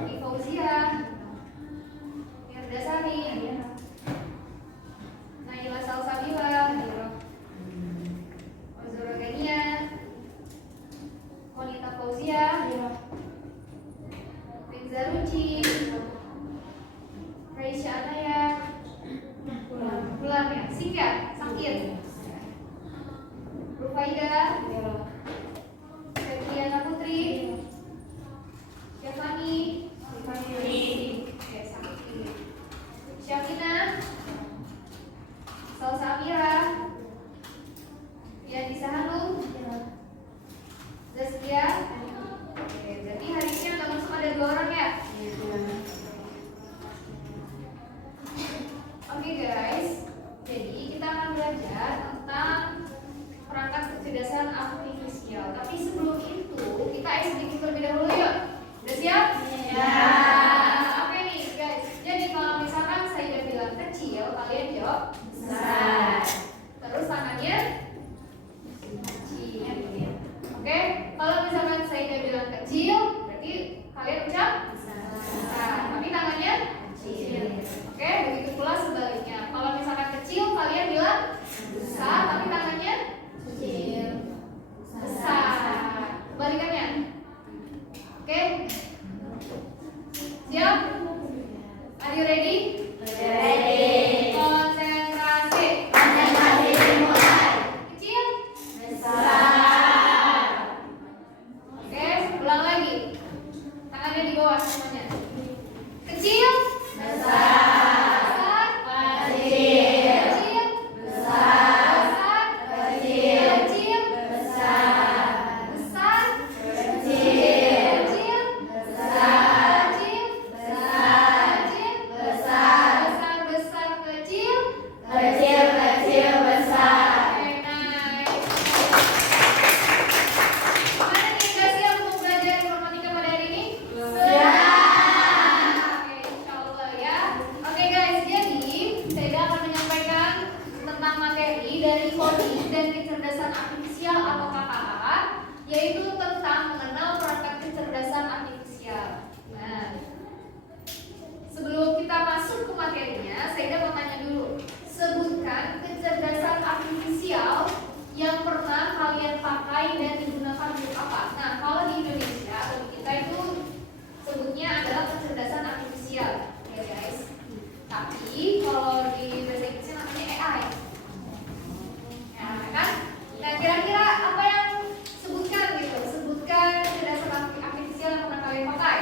Fauzia, Mirda Sari, Naila Salsabila, Ozora Gania, Konita Fauzia, Rinza Ruci, Raisya Anaya, Bulan ya, sing ya, sakit, Rufaida, Febriana Putri, Syafani, Syafina, Salsa Amira, Yanisa Hanum, Zaskia. Oke, berarti hari ini yang nggak masuk ada 2 orang ya? Oke guys, jadi kita akan belajar tentang perangkat kecerdasan artifisial. Tapi sebelum itu kita sedikit terlebih dahulu yuk. Udah siap? Ya. Oke nih guys, jadi kalau misalkan saya udah bilang kecil, kalian jawab besar. Terus tangannya kecil. Oke, kalau misalkan saya udah bilang kecil, berarti kalian ucap besar. Tapi tangannya kecil. Oke, begitu pula sebaliknya. Kalau misalkan kecil, kalian bilang besar, tapi tangannya kecil. Besar. Kebalikannya. Oke. Siap? Are you ready? Ready. Konsentrasi. Konsentrasi dimulai. Kecil? Besar. Oke, ulang lagi. Tangannya di bawah semuanya. Kecil? Besar. Besar? Kecil. Kecil? Besar. Besar? Kecil. Kecil? Besar. Besar? Kecil. Kecil? Besar. Kecil? Besar. Kecil? Besar. Besar, besar, kecil? Kecil, kecil, besar. Oke, nice. Gimana nih guys ya untuk belajar informatika pada hari ini? Siap. Oke, insyaallah ya. Oke guys, jadi saya akan menyampaikan tentang materi dari coding dan kecerdasan artifisial atau KKA, yaitu tentang mengenal perangkat kecerdasan artifisial. Nah, sebelum kita masuk ke materinya, saya mau tanya dulu. Sebutkan kecerdasan artifisial yang pernah kalian pakai dan digunakan untuk apa? Nah, kalau di Indonesia atau di kita itu sebutnya adalah kecerdasan artifisial, ya guys. Tapi kalau di bahasa Inggrisnya namanya AI. Ya kan? Nah, kira-kira apa yang sebutkan gitu? Sebutkan kecerdasan artifisial yang pernah kalian pakai.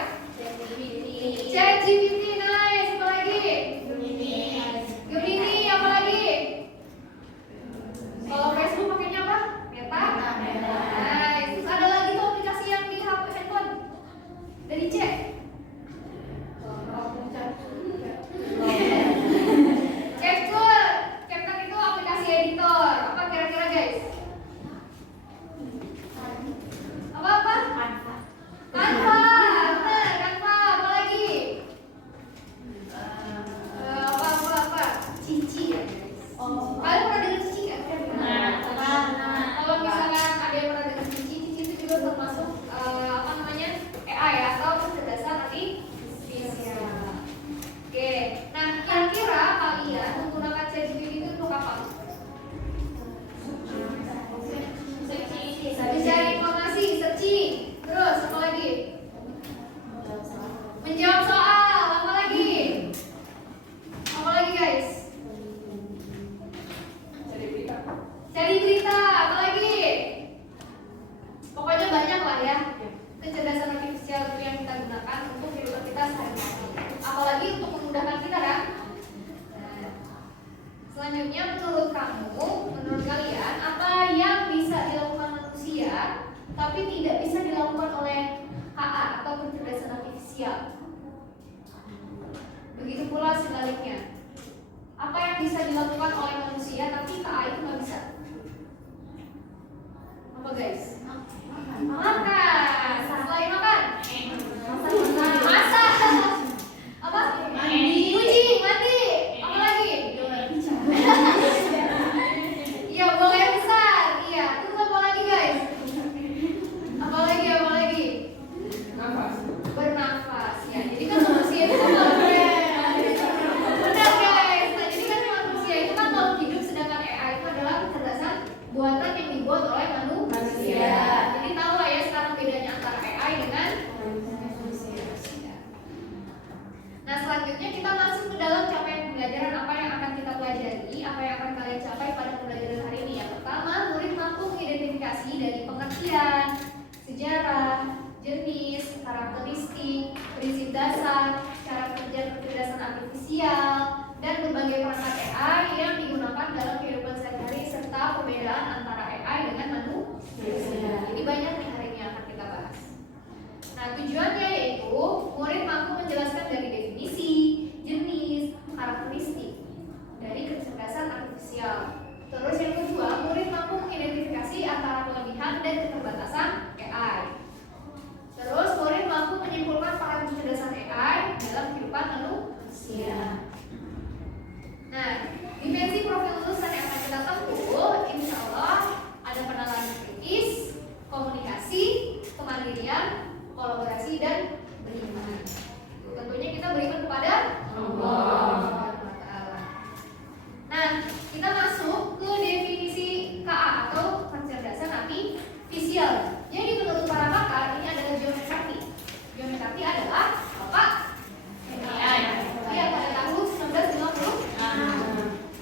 ChatGPT, nice. Apa lagi? Gemini, apa lagi? Kalau Facebook pakainya apa? Meta. Nice. Terus ada lagi tuh aplikasi yang di HP handphone. Dari C. CapCut. CapCut itu aplikasi editor. Apa kira-kira guys? Apa? Canva. Benar, Canva. Apa lagi? Apa? Cici ya guys. Kalian pernah dengar Cici nggak? Kalau misalkan ada yang pernah dengar Cici itu juga termasuk apa namanya AI atau kecerdasan artifisial. Oke, nah kira-kira kalian menggunakan ChatGPT itu untuk apa? Mencari informasi, searching. Terus apa lagi? Menjawab soal. Apa lagi? Apa lagi guys? Cari berita. Apa lagi? Pokoknya banyak lah ya. Kecerdasan artifisial itu yang kita gunakan untuk kehidupan kita sehari-hari. Apalagi untuk memudahkan kita kan. Nah, selanjutnya menurut kalian apa yang bisa dilakukan manusia tapi tidak bisa dilakukan oleh KA atau kecerdasan artifisial? Begitu pula sebaliknya. Apa yang bisa dilakukan oleh manusia tapi KA itu nggak bisa? Apa guys? Makan. Selain makan? Masak. Apa? Cuci, mandi. Apa lagi? Iya, boleh besar. Iya. Terus apa lagi guys? Apa lagi? Bernafas. Ya. artifisial, dan berbagai perangkat AI yang digunakan dalam kehidupan sehari-hari serta perbedaan antara AI dengan manusia. Jadi banyak nih hari ini yang akan kita bahas. Nah, tujuannya yaitu murid mampu menjelaskan dari definisi, jenis, karakteristik dari kecerdasan artifisial. Terus yang kedua, murid mampu mengidentifikasi antara kelebihan dan keterbatasan AI. Terus murid mampu menyimpulkan peran kecerdasan AI dalam kehidupan manusia. Nah, dimensi profil lulusan yang akan kita tempuh, insya Allah ada penalaran kritis, komunikasi, kemandirian, kolaborasi, dan beriman. Tentunya kita beriman kepada Allah. Nah, kita masuk ke definisi KA atau kecerdasan artifisial. Jadi menurut para pakar ini adalah geometri. Geometri adalah apa? AI. Iya, pada tahun 1950.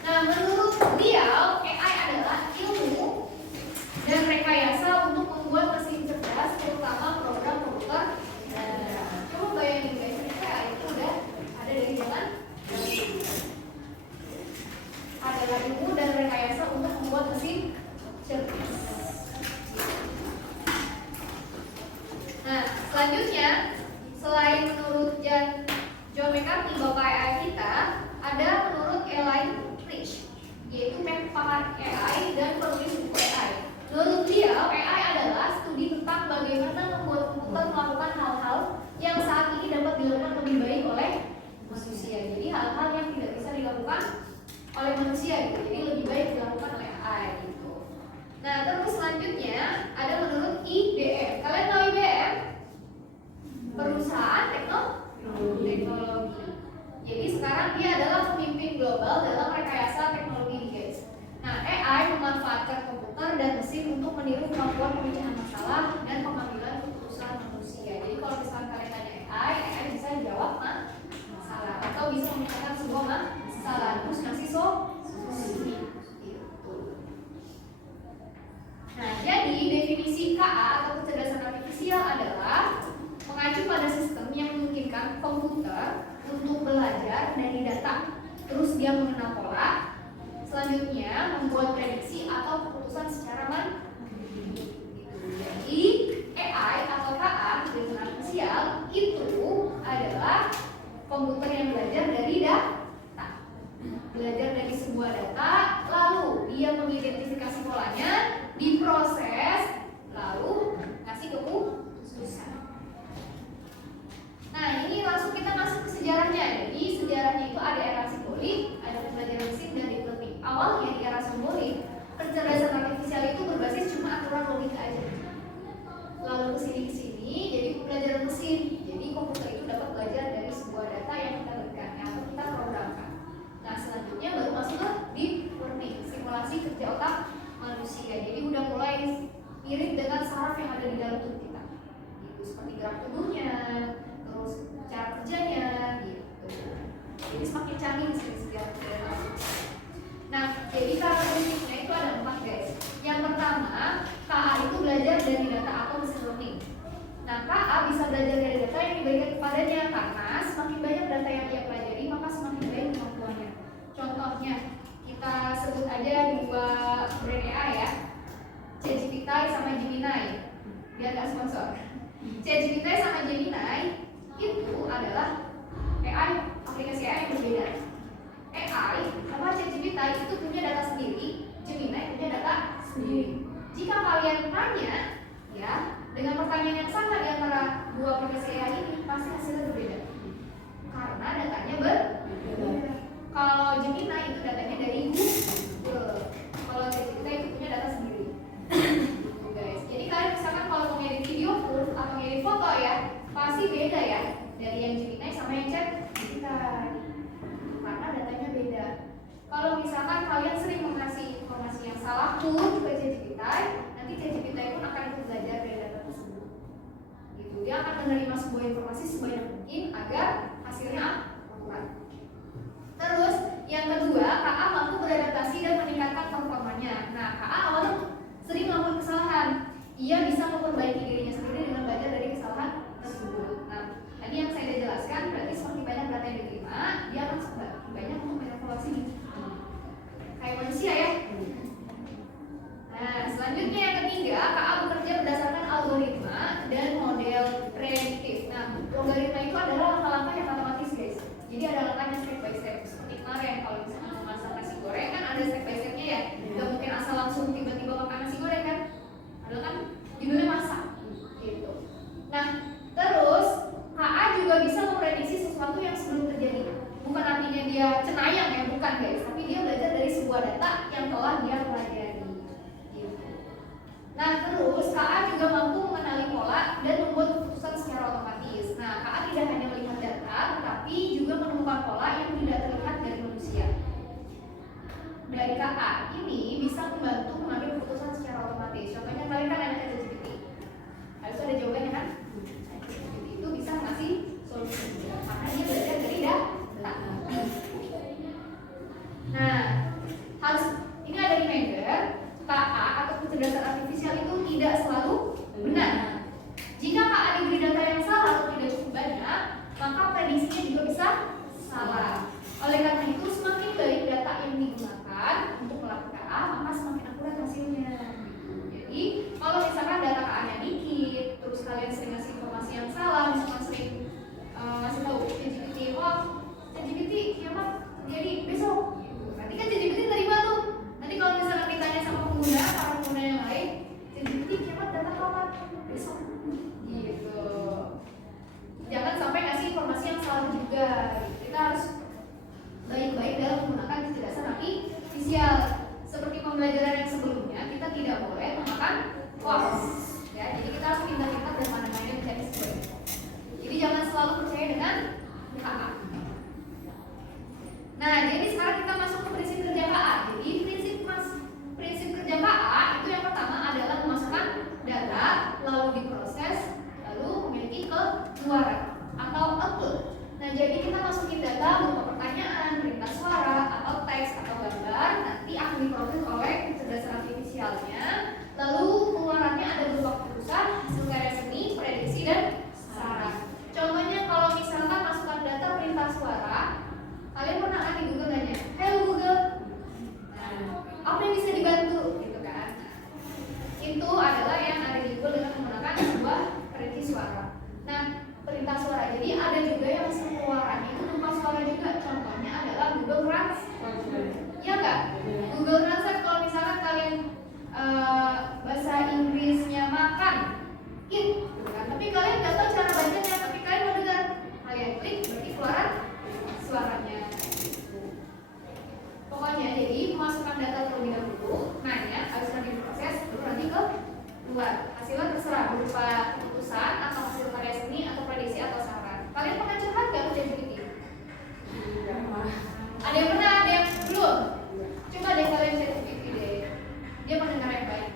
Nah, menurut beliau AI adalah ilmu dan rekayasa untuk membuat mesin cerdas, terutama program komputer. Coba bayangin guys, AI itu udah ada dari zaman adalah ilmu dan rekayasa untuk membuat mesin cerdas. Nah, selanjutnya selain menurut John McCarthy Bapak AI kita, ada menurut Elaine Rich, yaitu pakar AI dan penulis buku AI. Menurut dia, AI adalah studi tentang bagaimana membuat komputer melakukan hal-hal yang saat ini dapat dilakukan lebih baik oleh manusia. Jadi hal-hal yang tidak bisa dilakukan oleh manusia gitu. Jadi lebih baik dilakukan oleh AI gitu. Nah, terus selanjutnya ada menurut IBM. Kalian tahu IBM? Perusahaan teknologi. Jadi sekarang dia adalah pemimpin global dalam rekayasa teknologi guys. Nah, AI memanfaatkan komputer dan mesin untuk meniru kemampuan pemecahan masalah dan pengambilan keputusan manusia. Jadi kalau misalnya kalian tanya AI bisa jawab masalah atau bisa memecahkan sebuah masalah terus ngasih solusi. Nah, jadi definisi KA atau kecerdasan artifisial adalah mengacu pada sistem yang memungkinkan komputer untuk belajar dari data, terus dia mengenal pola, selanjutnya membuat prediksi atau keputusan secara mandiri. Jadi AI atau KA kecerdasan artifisial itu adalah komputer yang belajar dari data, belajar dari sebuah data, lalu dia mengidentifikasi polanya, diproses, lalu kasih keputusan. Nah, ini langsung kita masuk ke sejarahnya. Jadi sejarahnya itu ada era simbolik, ada pembelajaran mesin dan deep learning. Awalnya di era simbolik, kecerdasan artifisial itu berbasis cuma aturan logika aja. Lalu kesini jadi pembelajaran mesin. Jadi komputer itu dapat belajar dari sebuah data yang kita berikan, yang kita programkan. Nah, selanjutnya baru masuk ke deep learning, simulasi kerja otak manusia. Jadi udah mulai mirip dengan saraf yang ada di dalam tubuh kita. Gitu, seperti gerak tubuhnya, terus cara kerjanya gitu. Jadi semakin canggih sejarah. Nah, jadi karakteristiknya itu ada 4 guys. Yang pertama, KA itu belajar dari data atau machine learning. Nah, KA bisa belajar dari data yang diberikan kepadanya karena semakin banyak data yang dia pelajari maka semakin baik kemampuannya. Contohnya, kita sebut aja 2 brand AI ya, ChatGPT sama Gemini. Biar nggak sponsor. ChatGPT sama Gemini itu adalah AI, aplikasi AI yang berbeda. AI sama ChatGPT itu punya data sendiri, Gemini punya data sendiri. Jika kalian tanya ya dengan pertanyaan yang sama di antara 2 aplikasi AI ini, pasti hasilnya berbeda karena datanya berbeda. Kalau Gemini itu datanya dari Google, kalau ChatGPT itu punya data sendiri. Gitu guys. Jadi kalian misalkan kalau mau ngedit video pun atau ngedit foto ya, pasti beda ya dari yang Gemini sama yang ChatGPT karena datanya beda. Kalau misalkan kalian sering mengasih informasi yang salah pun ke ChatGPT, nanti ChatGPT pun akan ikut belajar dari data tersebut. Gitu. Dia akan menerima sebuah informasi sebanyak mungkin agar hasilnya akurat. Terus yang kedua, KA mampu beradaptasi dan meningkatkan performanya. Nah, KA awalnya sering melakukan kesalahan. Ia bisa memperbaiki dirinya sendiri dengan belajar dari kesalahan tersebut. Nah, tadi yang saya sudah jelaskan berarti semakin banyak data yang diterima, dia akan Logaritma itu adalah langkah-langkah yang matematis guys. Jadi ada langkahnya step by step. Seperti kemarin kalau misalnya mau masak nasi goreng kan ada step by stepnya ya. Gak mungkin asal langsung tiba-tiba makan nasi goreng kan. Ada kan judulnya masak gitu. Nah terus KA juga bisa memprediksi sesuatu yang sebelum terjadi. Bukan artinya dia cenayang ya, bukan guys. Tapi dia belajar dari sebuah data yang telah dia pelajari. Gitu. Nah terus KA juga mampu mengenali pola dan membuat keputusan secara otomatis. Nah KA tidak hanya melihat data, tetapi juga menemukan pola yang tidak terlihat dari manusia. Dari KA ini bisa membantu mengambil keputusan secara otomatis. Contohnya kalian kan ada ChatGPT. Harus ada jawabannya kan? ChatGPT itu bisa ngasih solusi. Karena dia belajar dari data. Nah, harus ini ada reminder, KA atau kecerdasan artifisial itu tidak selalu benar. Jika KA diberi data yang salah atau tidak cukup banyak, maka prediksinya juga bisa salah. Oleh karena itu, semakin baik data yang digunakan untuk melakukan KA, maka semakin akurat hasilnya. Jadi, kalau misalkan data KA-nya dikit, terus kalian sering ngasih informasi yang salah, misalkan sering ngasih tahu ChatGPT, wah ChatGPT kiamat jadi besok. Nanti kan ChatGPT terima tuh. Nanti kalau misalkan ditanya sama pengguna, para pengguna yang lain, ChatGPT kiamat data kapan? Besok. Gitu. Jangan sampai ngasih informasi yang salah juga. Kita harus baik-baik dalam menggunakan kecerdasan artifisial. Seperti pembelajaran yang sebelumnya, kita tidak boleh memakan hoax. Ya, jadi kita harus pintar-pintar dan mana-mana mencari sumber. Jadi jangan selalu percaya dengan KA. Nah, jadi sekarang kita masuk ke prinsip kerja KA. Jadi prinsip kerja KA itu yang pertama adalah memasukkan data, lalu diproses, lalu memiliki keluaran atau output. Nah, jadi kita masukin data berupa pertanyaan, perintah suara, atau teks atau gambar, nanti akan diproses oleh kecerdasan artifisialnya. Lalu keluarannya ada berupa keputusan, hasil karya seni, prediksi, dan saran. Contohnya kalau misalkan masukkan data perintah suara, kalian pernah kan di Google nanya, "Hello Google, apa yang bisa dibantu?" Gitu kan. Itu adalah yang ada di Google dengan menggunakan sebuah prediksi suara. Nah, perintah suara. Jadi ada juga yang hasil keluarannya itu berupa suara juga. Contohnya adalah Google Translate. Iya nggak? Google Translate kalau misalkan kalian bahasa Inggrisnya makan, eat, gitu kan. Tapi kalian nggak tahu cara bacanya, tapi kalian mau dengar, kalian klik berarti keluaran suaranya. Pokoknya jadi memasukkan data terlebih dahulu, nanya, habis nanti diproses, baru nanti keluar. Hasilnya terserah berupa keputusan atau hasil karya seni atau prediksi atau saran. Kalian pernah curhat nggak ke ChatGPT? Ada yang pernah, ada yang belum? Coba deh kalian ChatGPT deh. Dia pendengar yang baik.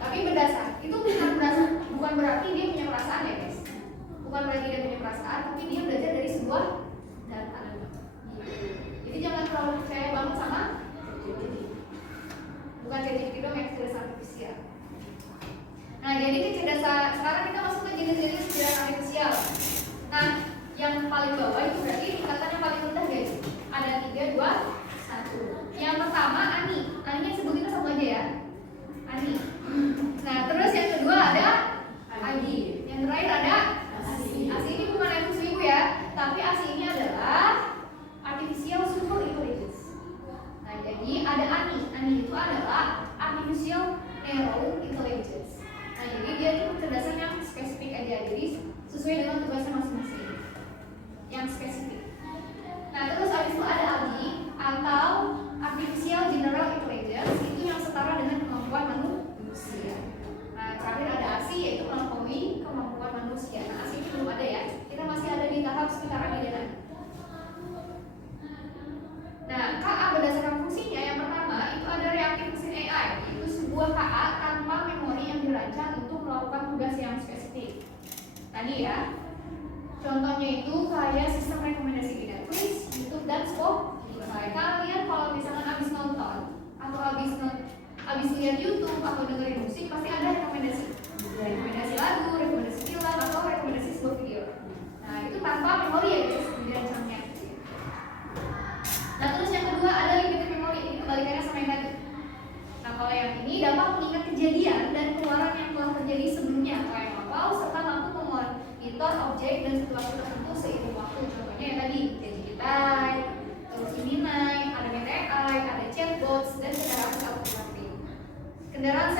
Tapi berdasar, itu bukan berdasar, bukan berarti dia punya perasaan ya guys. Bukan berarti dia punya perasaan, tapi dia belajar dari sebuah data. Jadi jangan terlalu percaya banget sama ChatGPT. Bukan ChatGPT doang yang kecerdasan artifisial. Nah, jadi kecerdasan, sekarang kita masuk ke jenis-jenis kecerdasan artifisial. Nah, yang paling bawah itu berarti tingkatan yang paling rendah guys. Ada 3, 2, 1. Yang pertama Ani. Aninya sebutin satu aja ya. Ani. Nah, terus yang kedua ada Agi. Yang terakhir ada Asi. Asi ini bukan yang ibu ya, tapi Asi ini adalah artificial super intelligence. Nah, jadi ada Ani. Ani itu adalah artificial narrow intelligence. Nah, jadi dia itu kecerdasan yang spesifik aja. Jadi sesuai dengan tugasnya masing-masing. Yang spesifik. Nah, terus habis itu ada Agi atau artificial general intelligence, itu yang setara dengan kemampuan manusia. Nah, terakhir ada ASI, yaitu melampaui kemampuan manusia. Nah, ASI ini belum ada ya. Kita masih ada di tahap sekitaran ini. Nah, KA berdasarkan fungsinya yang pertama itu ada reactive machine AI. Itu sebuah KA tanpa memori yang dirancang untuk melakukan tugas yang spesifik. Tadi ya. Contohnya itu kayak sistem rekomendasi di Netflix, YouTube, dan Spotify. Kalian kalau misalkan habis nonton atau habis lihat YouTube atau dengerin musik, pasti ada rekomendasi lagu, rekomendasi film, atau rekomendasi sebuah video. Nah, itu tanpa memori ya guys, dirancangnya. Nah, terus yang kedua ada limited memory. Ini kebalikannya sama yang tadi. Nah, kalau yang ini dapat mengingat kejadian dan keluaran yang telah terjadi sebelumnya atau yang lampau, serta mampu memonitor objek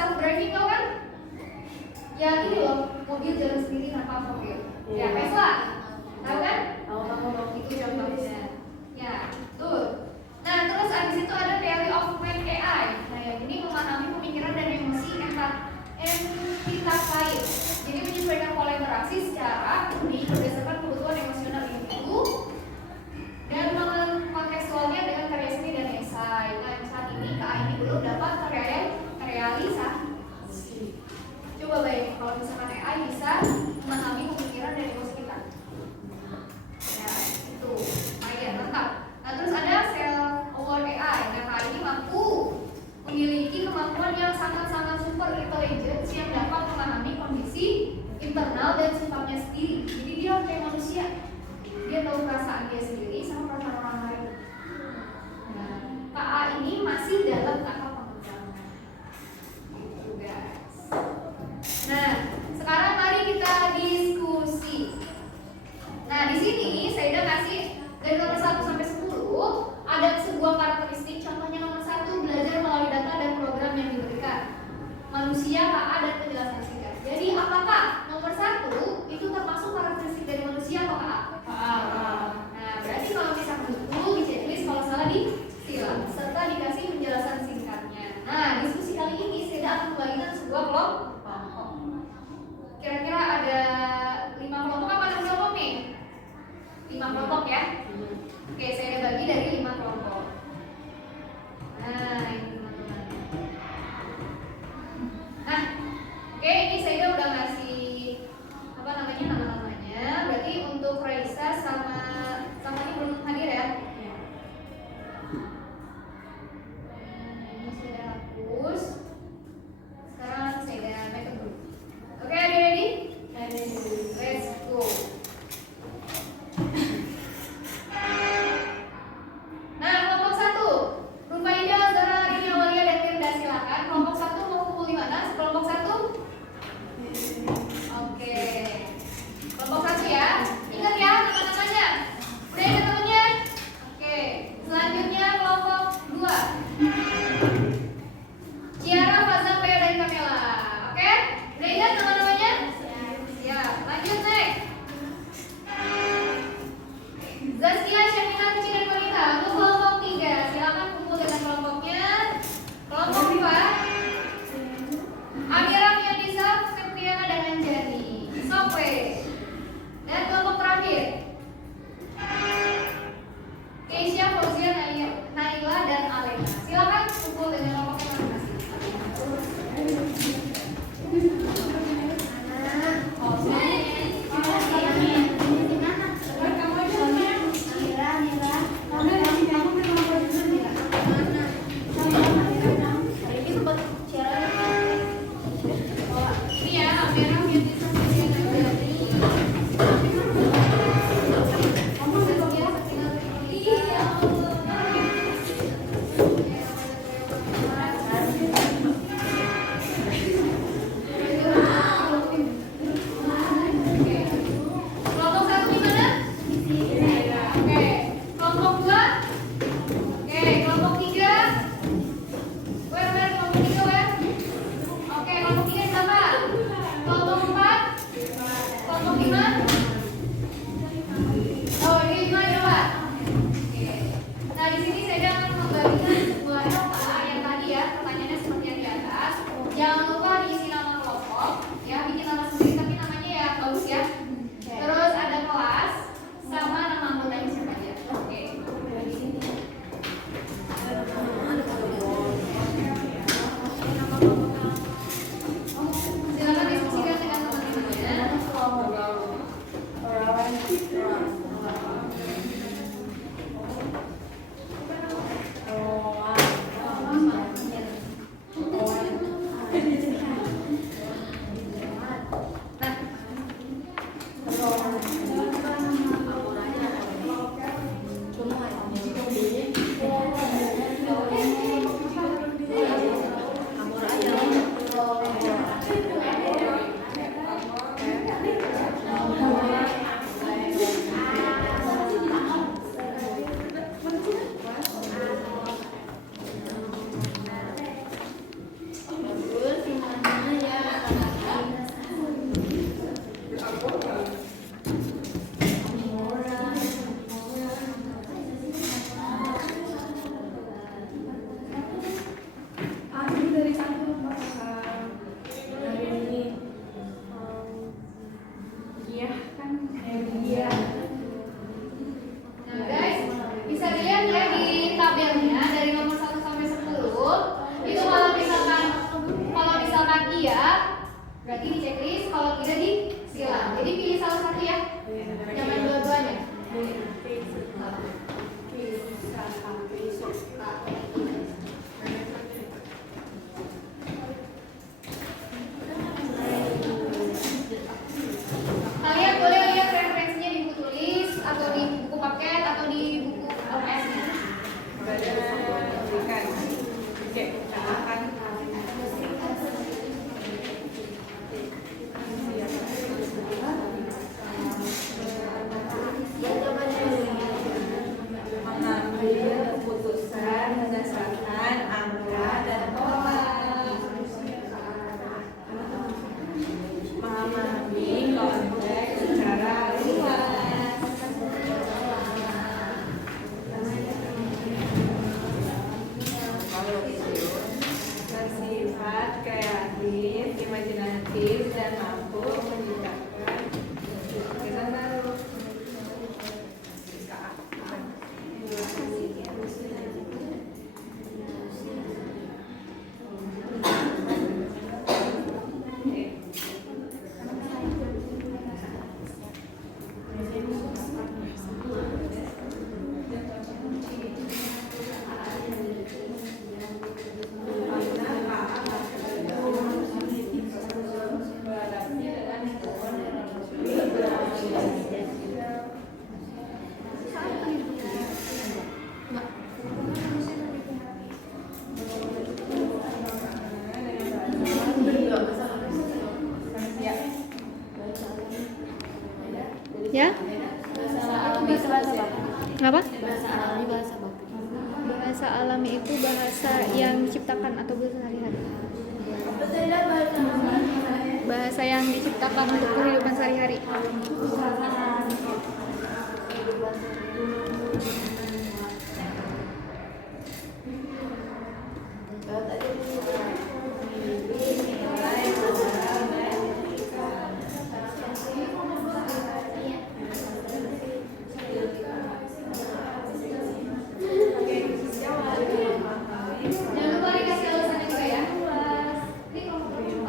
self driving tau kan? Ya ini loh, mobil jalan sendiri tanpa mobil. Ya Tesla, tahu kan? Tahu. Itu contohnya. Ya, tuh. Nah terus abis itu ada theory of mind AI. Nah yang ini memahami pemikiran dan emosi entitas lain. Jadi menyesuaikan pola interaksi secara unik berdasarkan kebutuhan emosional individu dan mengkontekstualnya dengan karya seni dan esai. Nah saat ini KA ini belum dapat terrealisasi. Coba bayangin kalau misalkan AI bisa memahami pemikiran dan emosi kita. Ya itu, lumayan mantap. Nah terus ada self-aware AI. Nah KA ini mampu memiliki kemampuan yang sangat-sangat super intelligence yang dapat memahami kondisi internal dan sifatnya sendiri. Jadi dia kayak manusia. Dia tahu perasaan dia sendiri sama perasaan orang lain. Nah, KA ini masih dalam tahap pengembangan. Gitu guys. Nah, sekarang mari kita diskusi. Nah, di sini saya udah kasih dari nomor 1 sampai 10 ada sebuah karakteristik. Contohnya nomor 1 belajar melalui data dan program yang diberikan. Manusia, KA dan penjelasan singkat. Jadi apakah nomor 1 itu termasuk karakteristik dari manusia atau KA? Nah, berarti kalau misalkan betul di checklist, kalau salah ditilang serta dikasih penjelasan singkatnya. Nah, diskusi kali ini saya akan membagikan sebuah kelompok. Kira-kira ada 5 kelompok apa 6 kelompok nih? 5 kelompok ya. Oke, saya bagi dari 5 kelompok. Nah, ini teman-teman. Nah, oke, ini saya udah ngasih apa namanya nama-namanya. Berarti untuk Raisa sama ini belum hadir ya? Ini sudah hapus. Sekarang saya make dulu. Oke, are you ready? Let's go. Nah, kelompok 1 Rufaida, Zara, Rini, Aulia, dan Tirda, silakan. Kelompok 1 mau kumpul di mana? Kelompok 1? Oke. Kelompok 1 ya. Ingat ya teman-temannya. Udah ingat temannya? Oke. Selanjutnya kelompok 2 Ciara, Fazal, Pea, dan Kamela. Oke? Udah ingat teman-temannya? Siap. Lanjut next. Zaskia, Syamina, Cici, dan Wanita. Untuk kelompok 3 silakan kumpul dengan kelompoknya. Kelompok 4 Amira, Mianisa, Septiana, dan Anjani. Sopwe. Dan kelompok terakhir Keisha, Fauzia, Naila, dan Alena. Silakan kumpul dengan kelompoknya masing-masing. Ini ya, Amira, Mianisa, Septiana, dan kelompok 1 di mana? Oke. Kelompok 2? Oke. Kelompok 3? Where? Kelompok 3 where? Oke. Kelompok 3 siapa? Kelompok 4? Kelompok 5? Oh, ini 5 ya Pak? Oke. Nah, di sini saya akan membagikan sebuah LK yang tadi ya, pertanyaannya seperti yang di atas. Jangan lupa diisi nama kelompok, ya, bikin nama sendiri tapi namanya ya bagus ya. Terus ada kelas sama nama anggotanya siapa aja. Oke. Silakan diskusikan dengan teman-temannya. Ya? Apa? Bahasa alami itu bahasa yang diciptakan atau bahasa sehari-hari. Bahasa yang diciptakan untuk kehidupan sehari-hari. Jangan lupa dikasih alasannya juga ya. Ini kelompok percuma.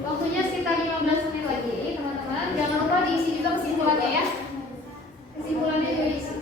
Waktunya sekitar 15 menit lagi, teman-teman. Jangan lupa diisi juga kesimpulannya ya. Kesimpulannya juga diisi.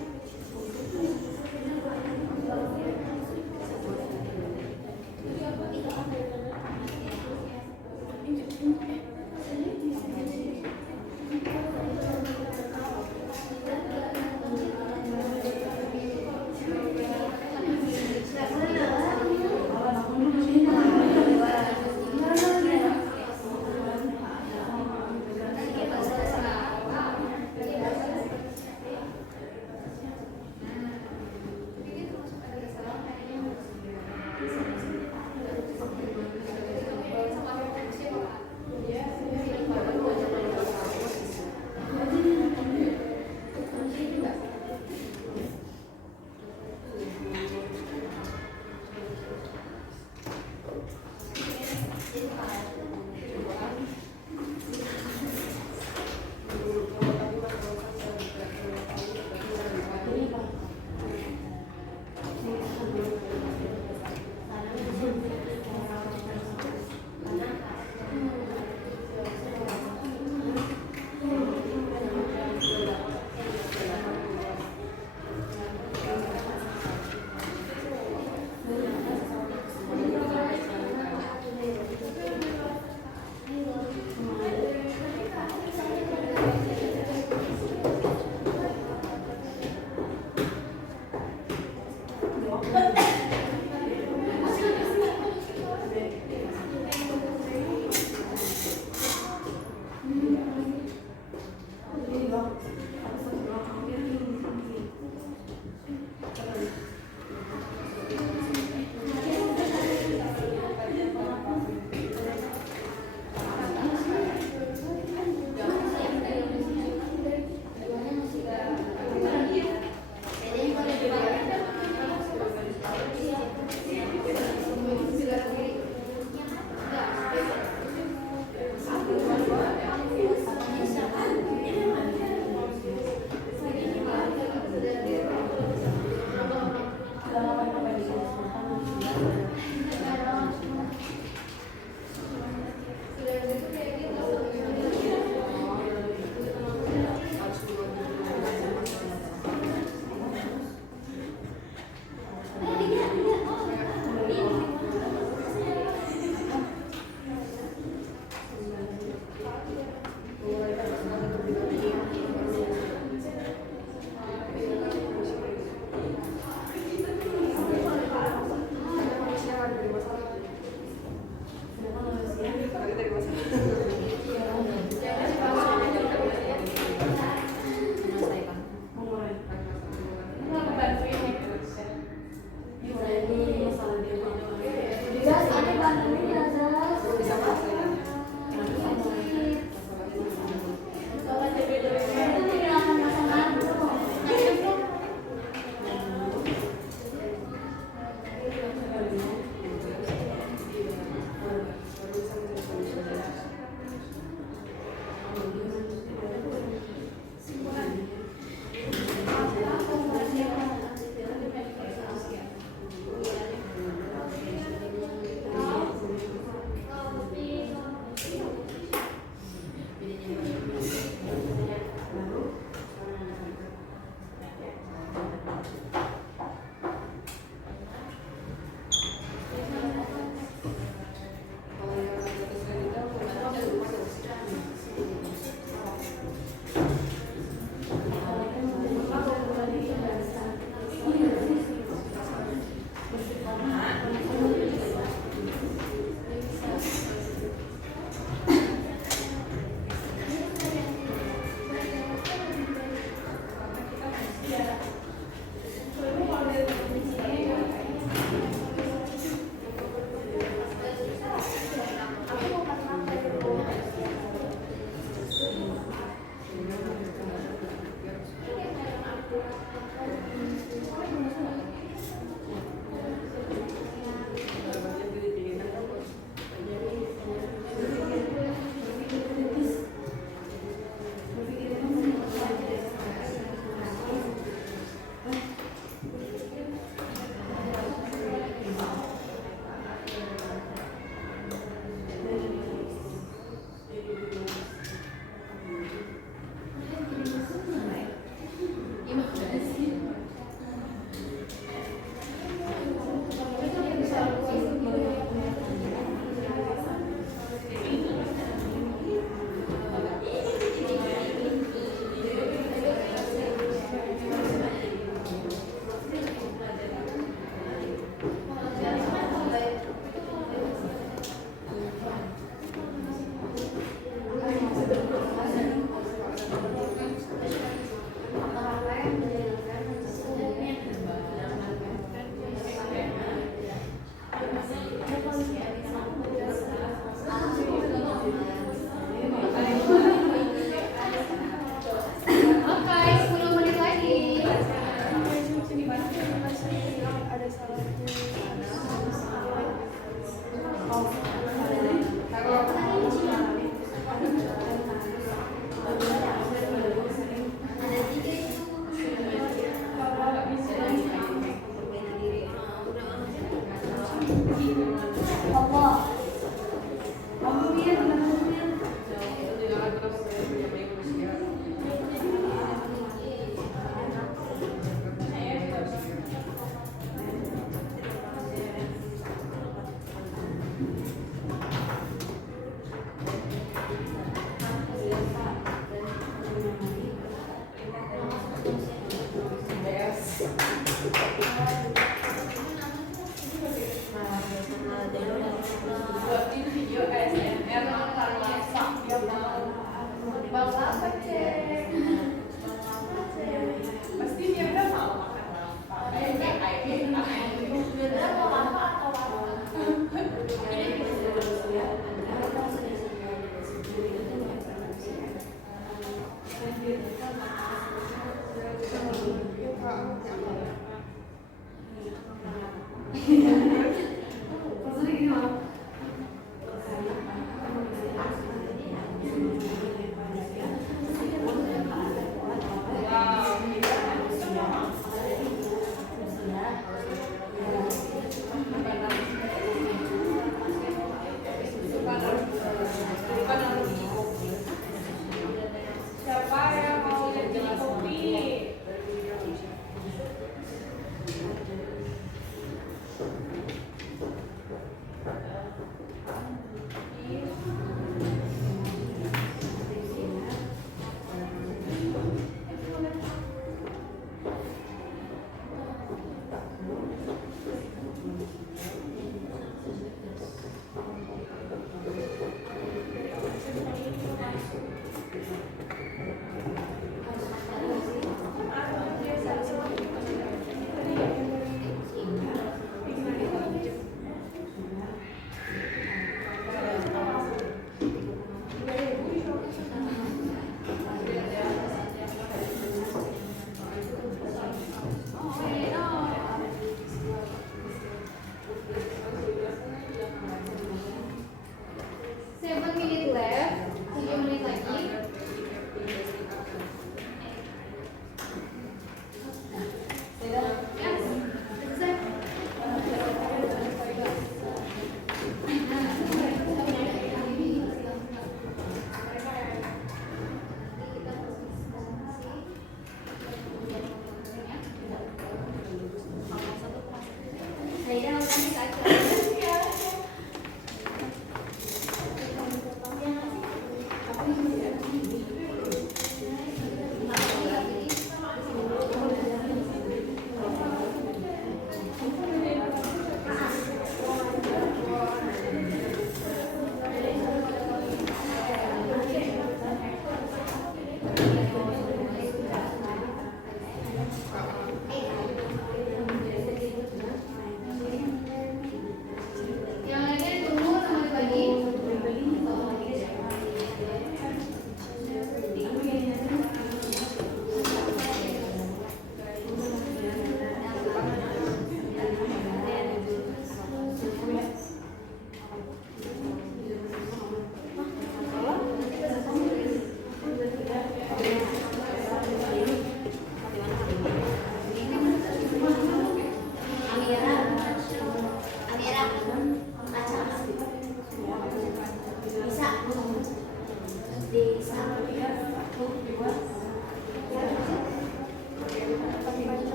Yang lainnya tunggu sama dibagi.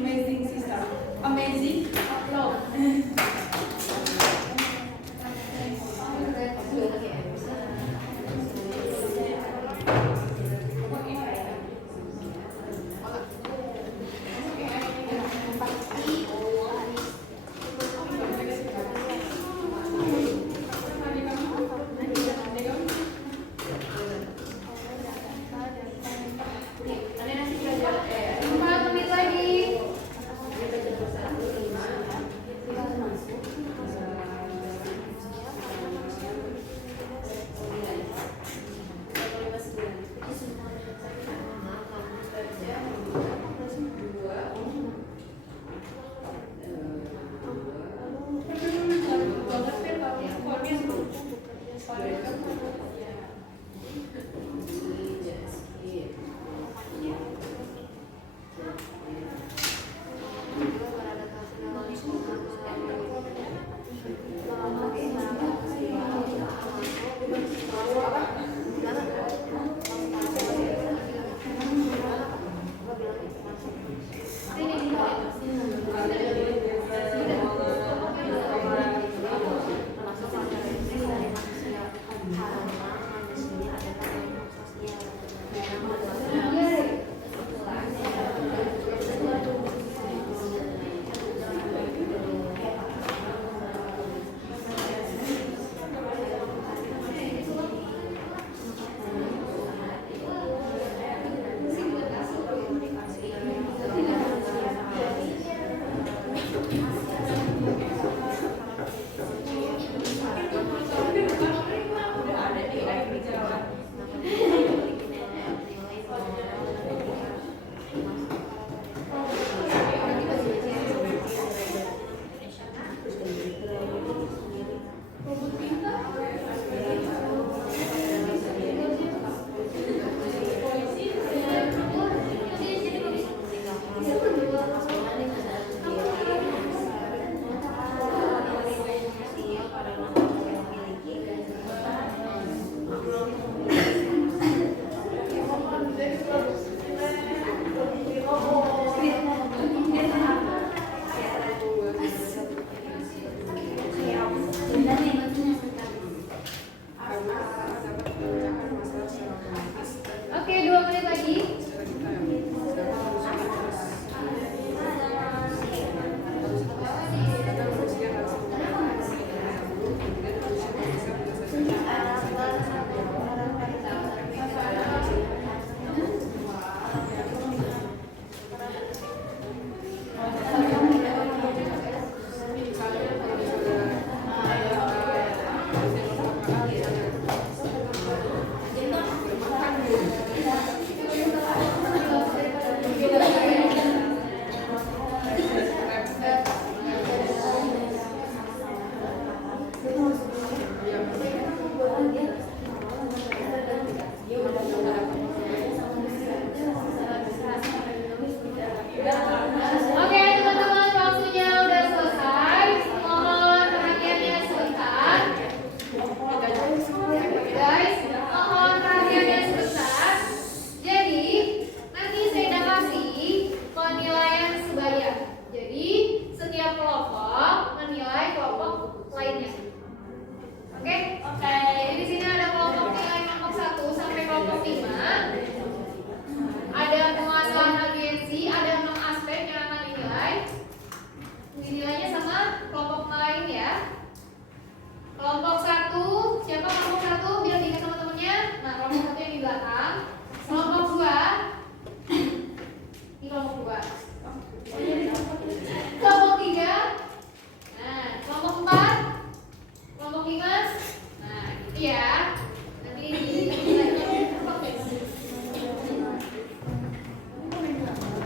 Amazing sister. Amazing love. Empat menit lagi. Oke, 2 menit lagi.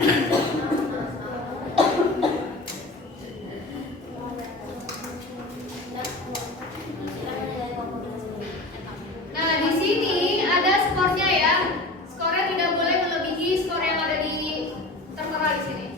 Nah, di sini ada skornya ya. Skornya tidak boleh melebihi skor yang ada di tertera di sini.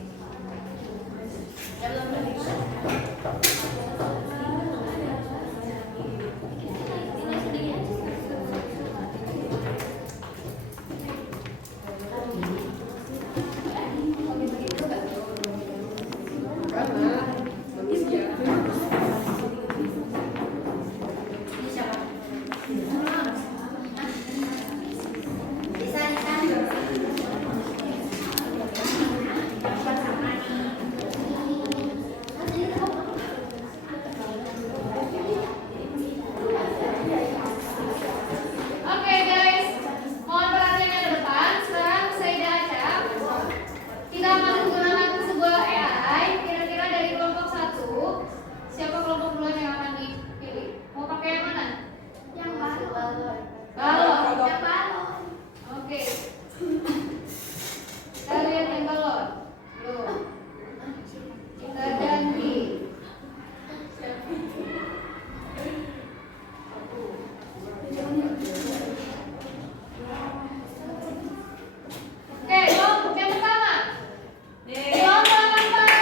Oke guys, mohon perhatiannya ke depan. Sekarang saya acap. Kita akan menggunakan sebuah AI. Kira-kira dari kelompok 1, siapa kelompok duluan yang akan dipilih? Mau pakai yang mana? Yang balon. Balon. Yang balon. Oke. Kita lihat yang balon. Belum. Kita ganti. Oke, kelompok yang pertama. Kelompok empat,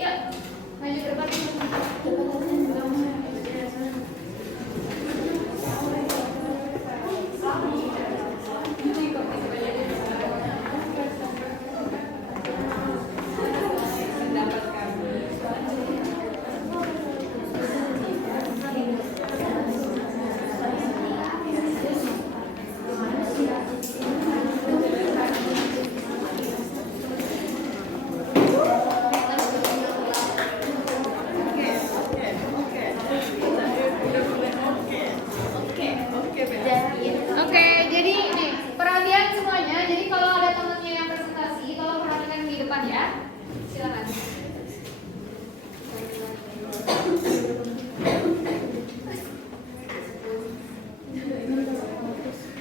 ya, maju ke depan. Oke, jadi ini perhatian semuanya. Jadi kalau ada temannya yang presentasi, tolong perhatikan di depan ya. Silakan.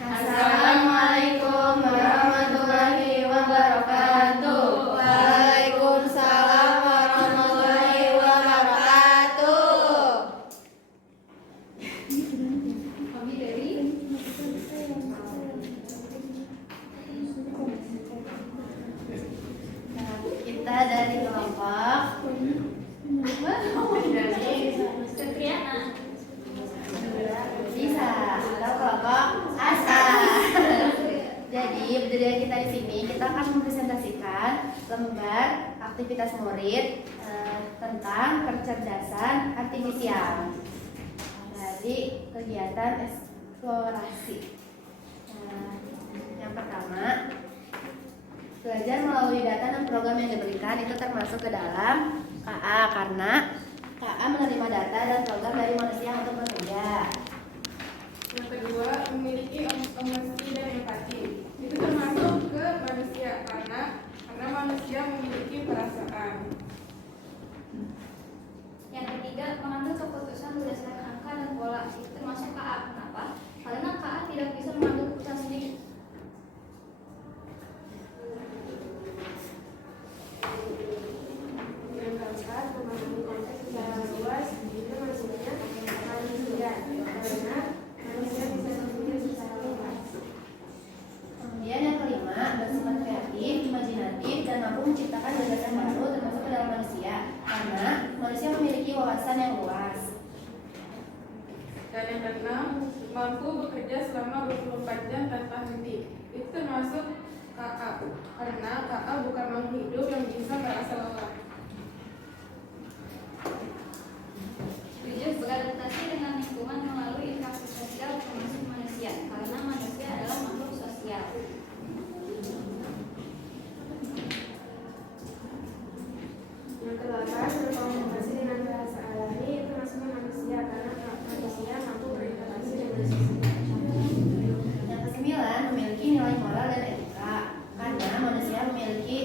Assalamualaikum warahmatullahi wabarakatuh. Waalaikumsalam warahmatullahi wabarakatuh. Kami dari Kita dari kelompok bisa atau kelompok asa. Jadi berdiri kita di sini kita akan mempresentasikan lembar aktivitas murid tentang kecerdasan artifisial dari kegiatan eksplorasi. Yang pertama, belajar melalui data dan program yang diberikan itu termasuk ke dalam KA karena KA menerima data dan program dari manusia untuk bekerja. Yang kedua, memiliki emosi dan empati. Itu termasuk ke manusia karena manusia memiliki perasaan. Yang ketiga, mengambil keputusan berdasarkan angka dan pola. Itu termasuk KA. Kenapa? Karena KA tidak bisa mengambil keputusan sendiri. Yang keempat, memahami konteks secara luas itu maksudnya manusia karena manusia bisa berpikir secara luas. Kemudian yang kelima, bersifat kreatif, imajinatif, dan mampu menciptakan gagasan baru termasuk ke dalam manusia karena manusia memiliki wawasan yang luas. Dan yang keenam, mampu bekerja selama 24 jam tanpa henti. Itu termasuk KA karena KA bukan makhluk hidup yang bisa merasa lelah. 7. Beradaptasi dengan lingkungan melalui interaksi sosial termasuk manusia karena manusia adalah makhluk sosial. Yang ke-8, berkomunikasi dengan bahasa alami itu masuknya manusia karena manusia mampu berinteraksi dengan sosial. Yang ke-9, memiliki nilai moral dan etika karena manusia memiliki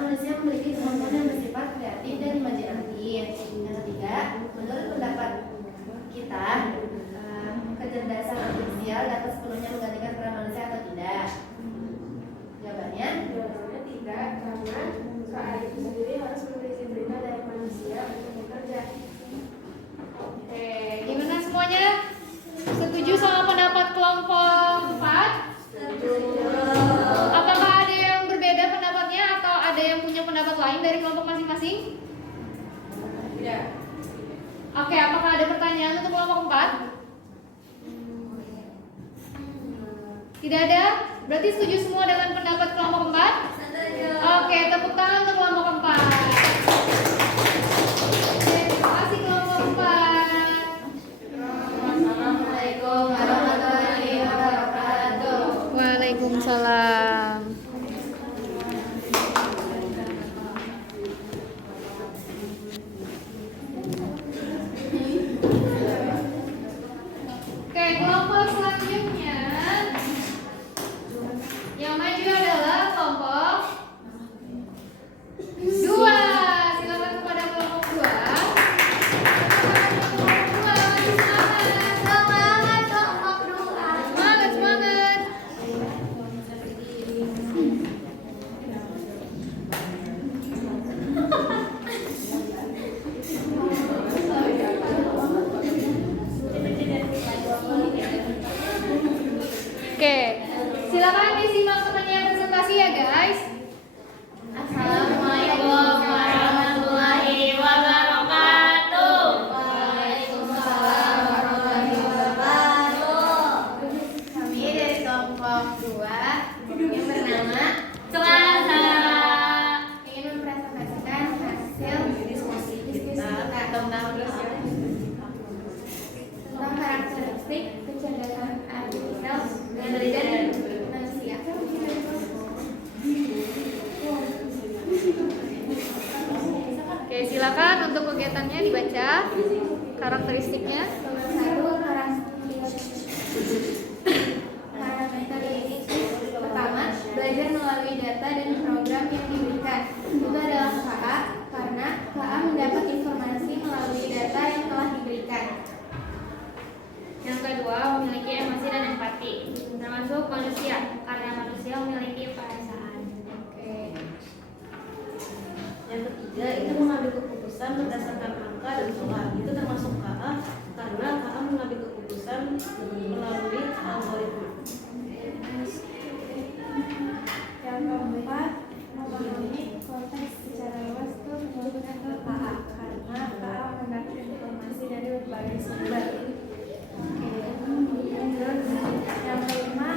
manusia memiliki kemampuan yang bersifat kreatif dan imajinatif. Yang ketiga, menurut pendapat kita, kecerdasan artifisial dapat sepenuhnya menggantikan peran manusia atau tidak? Jawabannya? Jawabannya tidak, karena KA itu sendiri harus memiliki berita dari manusia untuk bekerja. Oke, gimana semuanya? Setuju sama pendapat kelompok 4? Apakah ada yang berbeda pendapatnya atau ada yang punya pendapat lain dari kelompok masing-masing? Ya. Oke, apakah ada pertanyaan untuk kelompok 4? Tidak ada? Berarti setuju semua dengan pendapat kelompok 4? Setuju. Oke, tepuk tangan untuk kelompok 4. Oke, terima kasih kelompok 4. Assalamualaikum warahmatullahi wabarakatuh. Waalaikumsalam. Oke, kelompok selanjutnya yang maju adalah kelompok 2. Silakan kepada kelompok 2. Semangat kelompok 2. Semangat, semangat. Oke, silakan disimak semuanya presentasi ya guys. Assalamualaikum warahmatullahi wabarakatuh. Waalaikumsalam warahmatullahi wabarakatuh. Kami dari kelompok 2 yang bernama Selasa ingin mempresentasikan hasil diskusi kita tentang karakteristik kecerdasan artifisial dan manusia. Oke, silakan untuk kegiatannya dibaca karakteristiknya. Nomor 1, karakteristik pertama, belajar melalui data dan program yang diberikan. Itu adalah KA karena KA mendapat informasi melalui data yang telah diberikan. Yang kedua, memiliki emosi dan empati, termasuk manusia, karena manusia memiliki perasaan. Oke. Yang ketiga, itu mengambil keputusan berdasarkan angka dan soal. Itu termasuk KA karena KA mengambil keputusan melalui algoritma. Yang keempat, memahami konteks secara luas itu menurutkan ke KA karena KA mendapat informasi dari berbagai sumber. Yang kelima,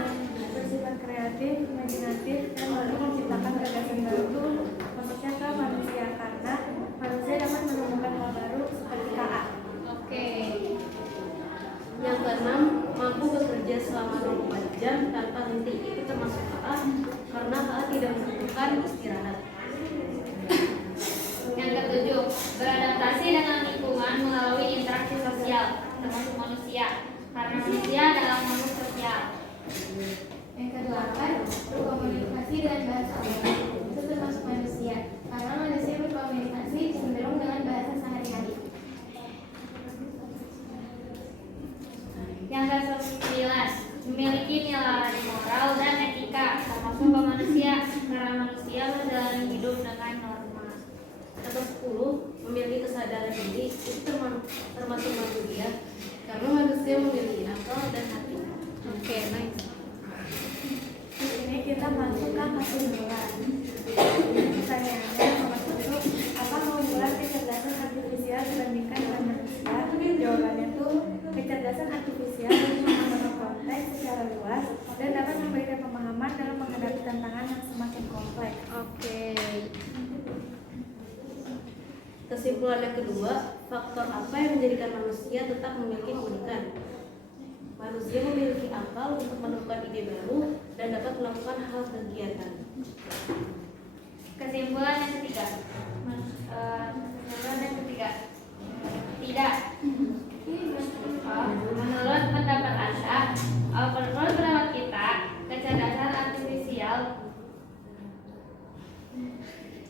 bersifat kreatif, imajinatif, dan mampu menciptakan gagasan baru, khususnya ke manusia karena manusia dapat menemukan hal baru seperti KA. Oke. Yang keenam, mampu bekerja selama 24 jam tanpa henti. Itu termasuk KA karena KA tidak membutuhkan istirahat. Yang ketujuh, beradaptasi dengan lingkungan melalui interaksi sosial, termasuk manusia, karena manusia adalah makhluk sosial. Yang kedelapan, berkomunikasi dengan bahasa umum. Itu termasuk manusia karena manusia berkomunikasi cenderung dengan bahasa sehari-hari. Yang ke-9, memiliki nilai moral dan etika, termasuk ke manusia, karena manusia menjalani hidup dengan norma. Yang ke-10, memiliki kesadaran diri. Itu termasuk manusia karena manusia memiliki akal dan hati. Oke, nice. Ini kita masuk ke kesimpulan. Pertanyaannya nomor 1, apa keunggulan kecerdasan artifisial dibandingkan dengan manusia? Jawabannya tuh kecerdasan artifisial dapat memahami konteks secara luas dan dapat memberikan pemahaman dalam menghadapi tantangan yang semakin kompleks. Oke. Kesimpulan yang kedua, faktor apa yang menjadikan manusia tetap memiliki keunikan? Manusia memiliki akal untuk menemukan ide baru dan dapat melakukan hal kegiatan. Kesimpulan yang ketiga, tidak. Menurut pendapat Anda, menurut pendapat kita, kecerdasan artifisial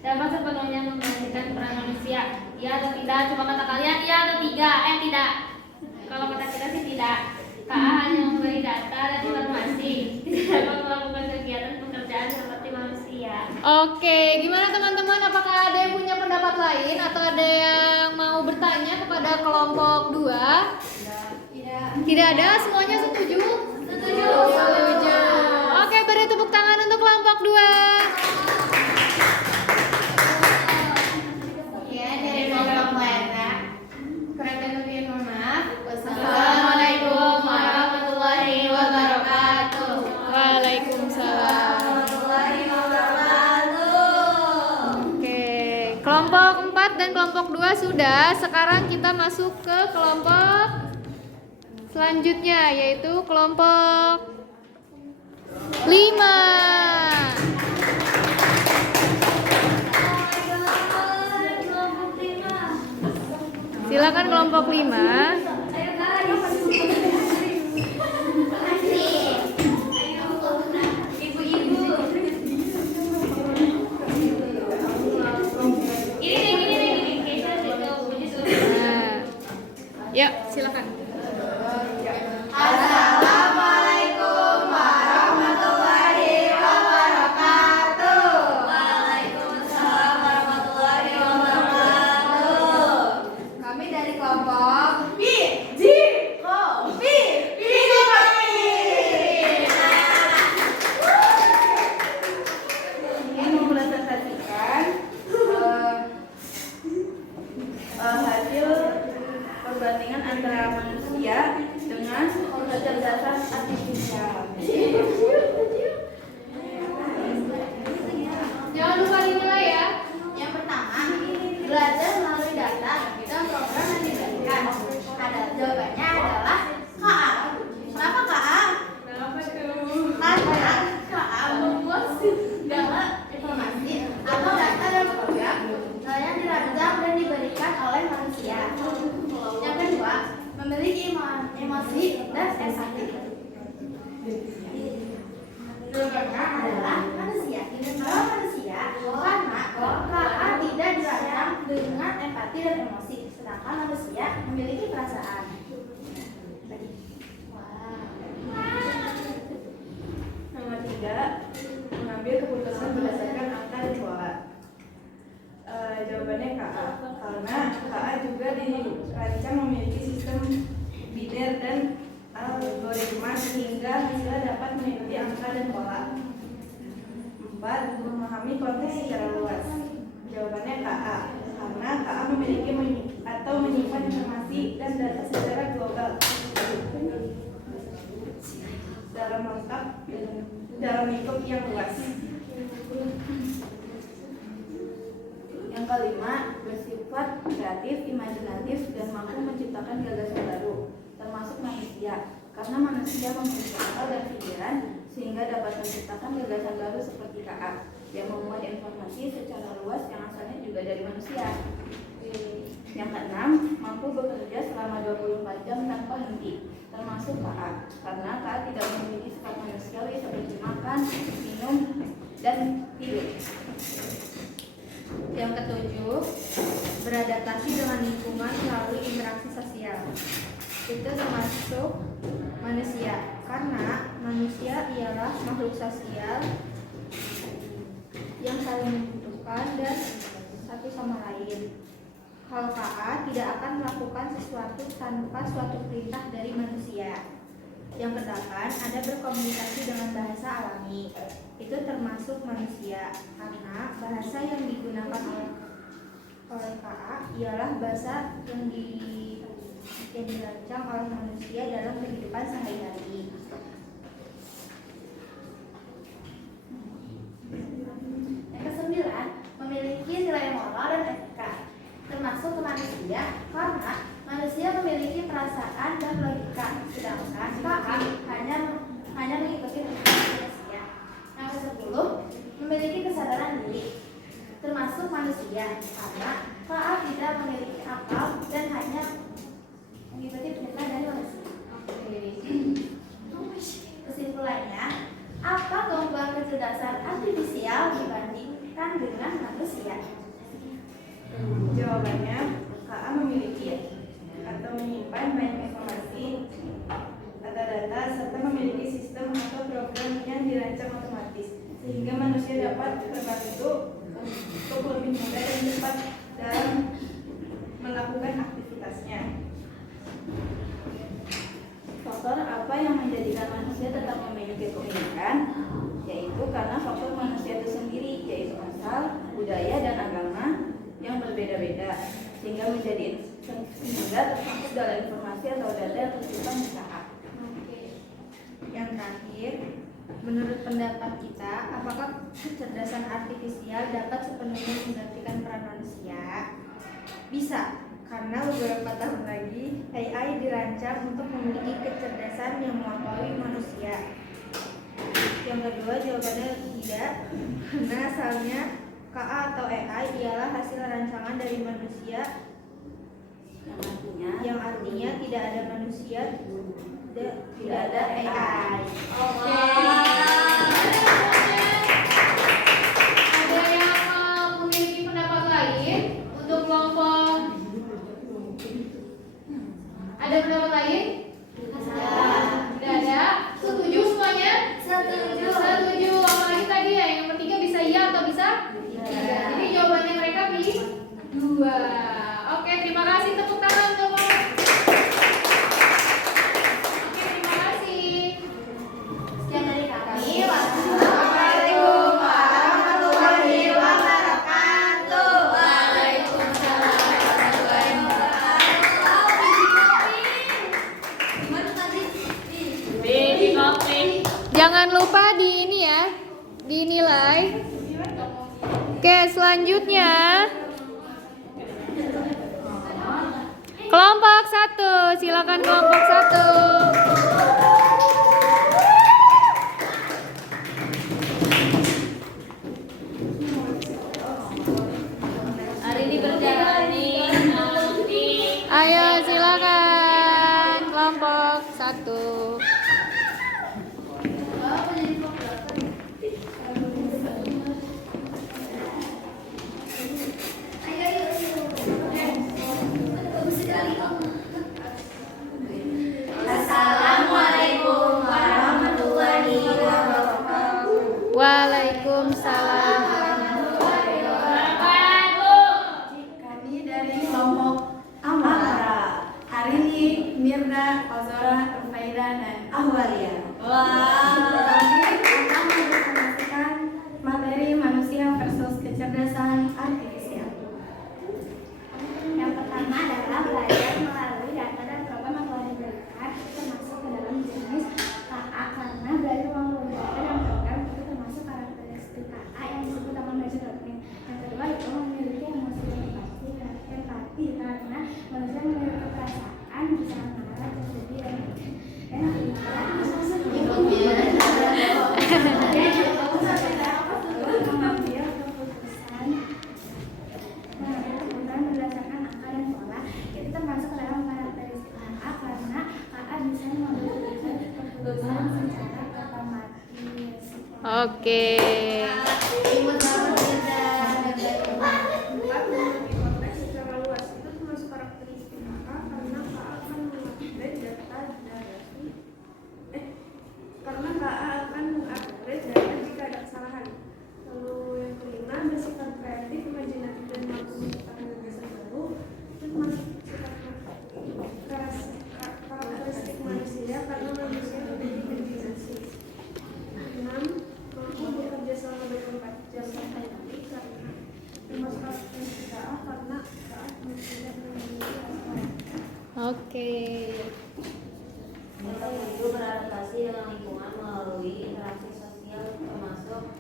dapat sepenuhnya menggantikan peran manusia. Iya atau tidak? Coba kata kalian iya atau tidak? Tidak. Kalau kata kita sih tidak. KA hanya memberi data dan informasi, tidak dapat melakukan kegiatan pekerjaan seperti manusia. Oke, gimana teman-teman? Apakah ada yang punya pendapat lain atau ada yang mau bertanya kepada kelompok 2? Tidak ada, semuanya setuju? Setuju. Oke, beri tepuk tangan untuk kelompok 2. Ya, dari kelompok Lena. Kurang dan lebih mohon maaf. Assalamualaikum warahmatullahi wabarakatuh. Waalaikumsalam. Oke, kelompok 4 dan kelompok 2 sudah. Sekarang kita masuk ke kelompok selanjutnya, yaitu kelompok 5. Silakan kelompok 5. Yuk, silakan. Assalamualaikum warahmatullahi wabarakatuh. Waalaikumsalam warahmatullahi wabarakatuh. Kami dari kelompok Biji Kopi Ingin mempresentasikan hasil perbandingan antara manusia dengan kecerdasan artifisial. Jangan lupa dinilai ya. Yang pertama, belajar melalui data dan program yang diberikan. Jawabannya adalah KA. Kenapa KA? Kenapa tuh? Karena KA membuat segala informasi atau data dan program yang dirancang dan diberikan oleh manusia. Yang kedua, memiliki emosi dan empati. Jawabannya adalah manusia. Kalau manusia, karena KA tidak dirancang dengan empati dan emosi, sedangkan manusia memiliki perasaan. Nomor 3, mengambil keputusan berdasarkan angka dan pola. Jawabannya KA, karena KA juga dirancang memiliki sistem biner dan algoritma sehingga hasilnya dapat mengikuti angka dan pola. 4, memahami konteks secara luas. Jawabannya KA, karena KA memiliki atau menyimpan informasi dan data secara global dalam lengkap dalam lingkup yang luas. Yang kelima, bersifat kreatif, imajinatif, dan mampu menciptakan gagasan baru, termasuk manusia. Karena manusia memiliki akal dan pikiran, sehingga dapat menciptakan gagasan baru seperti KA, yang memuat informasi secara luas yang asalnya juga dari manusia. Yang keenam, mampu bekerja selama 24 jam tanpa henti, termasuk KA, karena KA tidak memiliki sifat manusiawi seperti makan, minum, dan tidur. Yang ketujuh, beradaptasi dengan lingkungan melalui interaksi sosial. Itu termasuk manusia, karena manusia ialah makhluk sosial yang saling membutuhkan dan satu sama lain. Kalau KA tidak akan melakukan sesuatu tanpa suatu perintah dari manusia. Yang kedelapan, ada berkomunikasi dengan bahasa alami. Itu termasuk manusia, karena bahasa yang digunakan oleh KA ialah bahasa yang dirancang oleh manusia dalam kehidupan sehari-hari. Yang kesembilan, memiliki nilai moral dan etika, termasuk ke manusia, karena manusia memiliki perasaan dan logika, sedangkan KA hanya mengikuti manusia. Yang ke-10, memiliki kesadaran diri, termasuk manusia, karena KA tidak memiliki akal dan hanya mengikuti perintah dari manusia. Kesimpulannya, apa keunggulan kecerdasan artifisial dibanding berkaitan dengan manusia? Jawabannya, KA memiliki atau menyimpan banyak informasi atau data serta memiliki sistem atau program yang dirancang otomatis sehingga manusia dapat terbantu untuk lebih mudah dan cepat dalam melakukan aktivitasnya. Faktor apa yang menjadikan manusia tetap memiliki keunikan? Yaitu karena faktor manusia itu sendiri, yaitu asal, budaya, dan agama yang berbeda-beda sehingga termasuk dalam informasi atau data yang tersimpan di KA. Yang terakhir, menurut pendapat kita, apakah kecerdasan artifisial dapat sepenuhnya menggantikan peran manusia? Bisa, karena beberapa tahun lagi AI dirancang untuk memiliki kecerdasan yang melampaui manusia. Yang kedua, jawabannya tidak, karena asalnya KA atau AI ialah hasil rancangan dari manusia, yang artinya tidak ada manusia, tidak ada AI. Oke. Ada yang memiliki pendapat lain untuk kelompok? Ada pendapat lain? Tidak ada. Setuju semuanya? Setuju. Setuju. Apalagi tadi ya, yang ketiga bisa iya atau bisa tidak. Jadi jawabannya mereka pilih 2. Oke, terima kasih, tepuk tangan untuk mereka. Oke, terima kasih. Sekian dari kami. Wassalamualaikum warahmatullahi wabarakatuh. Waalaikumsalam warahmatullahi Baby kopi. Jangan lupa di ini ya, dinilai. Oke, selanjutnya kelompok 1, silakan kelompok 1. Hari ini berjalan nih. Ayo silakan kelompok 1. Assalamualaikum warahmatullahi wabarakatuh. Waalaikumsalam. Kami dari kelompok Amara. Hari ini Mirna, Ozora, Rufaida, dan Ahwalia. Kami akan menginformasikan materi manusia versus kecerdasan artifisial. Yang pertama adalah belajar melalui data dan program yang telah diberikan, termasuk ke dalam jenis KA, karena belajar melalui data dan program itu termasuk karakteristik KA yang disebut taman belajar learning. Yang kedua itu memiliki emosi dan empati, karena manusia memiliki perasaan, bisa marah, bersedih, dan ketiga mengambil keputusan berdasarkan angka dan pola. Itu termasuk dalam karakteristik KA, karena KA bisa mengambil keputusan secara otomatis. Oke. Imut banget kita. Memiliki konteks secara luas itu termasuk karakteristik KA karena KA akan mengupgrade data karena KA akan mengupgrade data jika ada kesalahan. Lalu yang kelima, bersifat kreatif, imajinatif, dan mampu menciptakan gagasan baru. Itu termasuk sifat karakteristik manusia karena manusia memiliki imajinasi. 6. Mampu bekerja selama 24 jam tanpa henti karena termasuk karakteristik KA karena KA tidak memiliki rasa. Oke. Mereka itu beradaptasi dengan lingkungan melalui interaksi sosial termasuk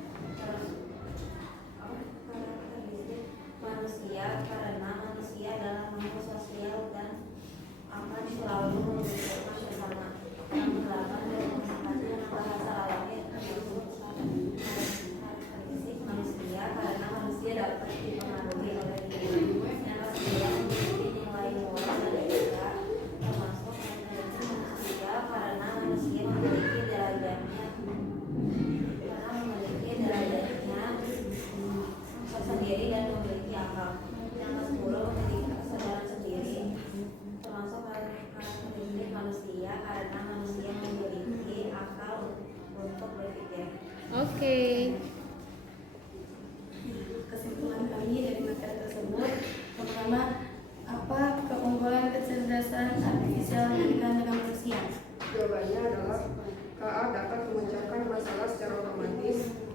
karakteristik manusia karena manusia adalah makhluk sosial dan akan selalu membutuhkan bersama yang berlaku dan komunikasi dengan bahasa alami termasuk karakteristik manusia karena manusia dapat dipengaruhi oleh lingkungan yang pastinya memiliki nilai moral dan etika termasuk karakteristik manusia karena manusia memiliki derajatnya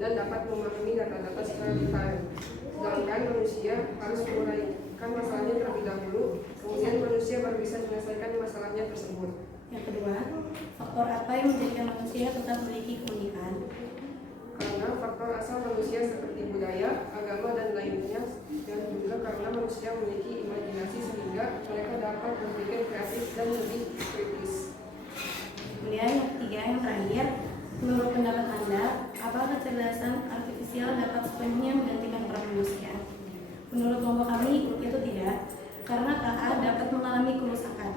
dan dapat memahami data-data secara detail. Sedangkan manusia harus menguraikan masalahnya terlebih dahulu, kemudian manusia baru bisa menyelesaikan masalahnya tersebut. Yang kedua, faktor apa yang menjadikan manusia tetap memiliki keunikan? Karena faktor asal manusia seperti budaya, agama, dan lainnya, dan juga karena manusia memiliki imajinasi sehingga mereka dapat berpikir kreatif dan lebih kritis. Kemudian yang ketiga, yang terakhir, menurut pendapat Anda, apakah kecerdasan artifisial dapat sepenuhnya menggantikan peran manusia? Menurut kelompok kami, itu tidak, karena KA dapat mengalami kerusakan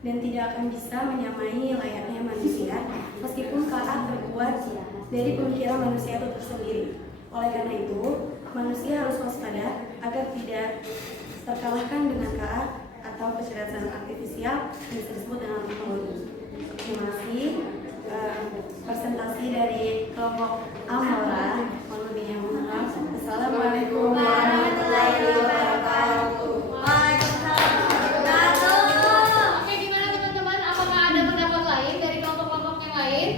dan tidak akan bisa menyamai layaknya manusia, meskipun KA terbuat dari pemikiran manusia itu tersendiri. Oleh karena itu, manusia harus waspada agar tidak terkalahkan dengan KA atau kecerdasan artifisial yang disebut dengan teknologi. Terima kasih. Presentasi dari kelompok Amora. Mohon lebihnya mohon maaf. Assalamualaikum warahmatullahi wabarakatuh. Oke, gimana teman-teman? Apakah ada pendapat lain dari kelompok-kelompok yang lain?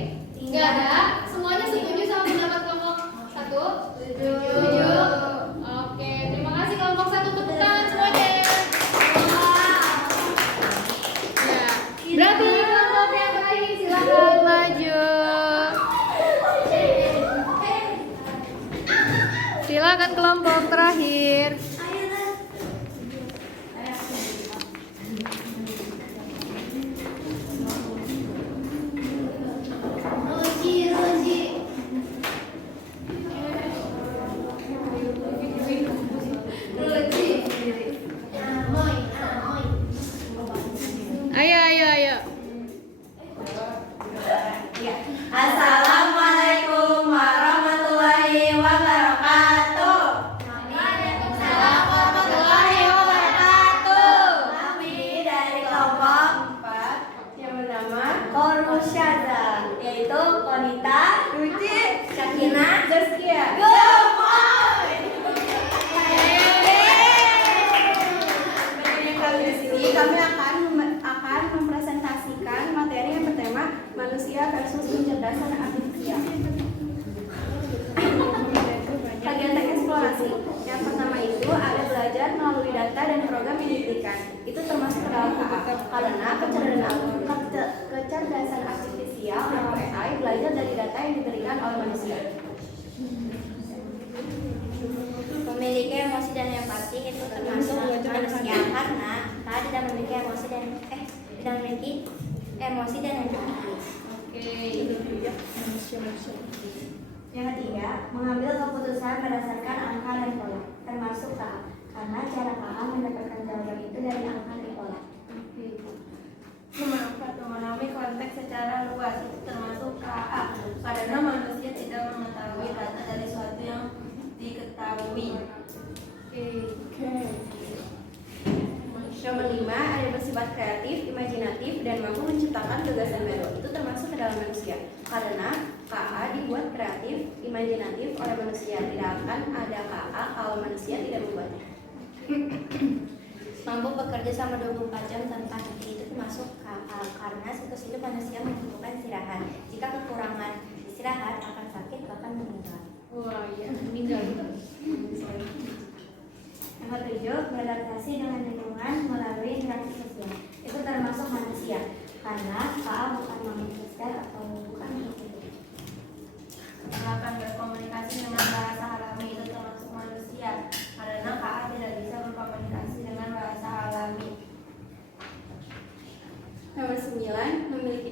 Nggak ada. Semuanya setuju sama pendapat kelompok satu? Setuju. Oke, terima kasih kelompok satu. Tepuk tangan semuanya. Ya. Berarti kelompok yang terakhir silakan maju. Silakan kelompok terakhir. Ayo. Assalamualaikum warahmatullahi wabarakatuh. Waalaikumsalam warahmatullahi wabarakatuh. Kami dari kelompok 4 yang bernama Korusyaza, yaitu Konita, Ruci, Sakina, Zaskia. Kali di sini kami akan mempresentasikan materi yang bertema manusia versus kecerdasan artifisial. Kegiatan eksplorasi yang pertama itu ada belajar melalui data dan program yang diberikan. Itu termasuk ke dalam KA karena kecerdasan artifisial atau AI belajar dari data yang diberikan oleh manusia. Memiliki emosi dan empati itu termasuk manusia karena tidak memiliki emosi dan empati. Yang ketiga, mengambil keputusan berdasarkan angka dan pola, termasuk KA karena cara KA mendapatkan jawaban itu dari angka dan pola. Memahami konteks secara luas itu termasuk KA karena manusia tidak mengetahui data dari suatu yang diketahui. Nomor 5 ada bersifat kreatif, imajinatif, dan mampu menciptakan gagasan baru. Itu termasuk ke dalam manusia. Karena KA dibuat kreatif, imajinatif oleh manusia. Tidak akan ada KA kalau manusia tidak membuatnya. Mampu bekerja selama 24 jam tanpa henti itu termasuk KA karena siklus hidup manusia membutuhkan istirahat. Jika kekurangan istirahat akan sakit bahkan meninggal. Wah, iya, meninggal. Yang ketujuh, beradaptasi dengan lingkungan melalui interaksi sosial. Itu termasuk manusia karena KA bukan makhluk sosial atau bukan makhluk. Akan berkomunikasi dengan bahasa alami itu termasuk manusia karena KA tidak bisa berkomunikasi dengan bahasa alami. Nomor 9, memiliki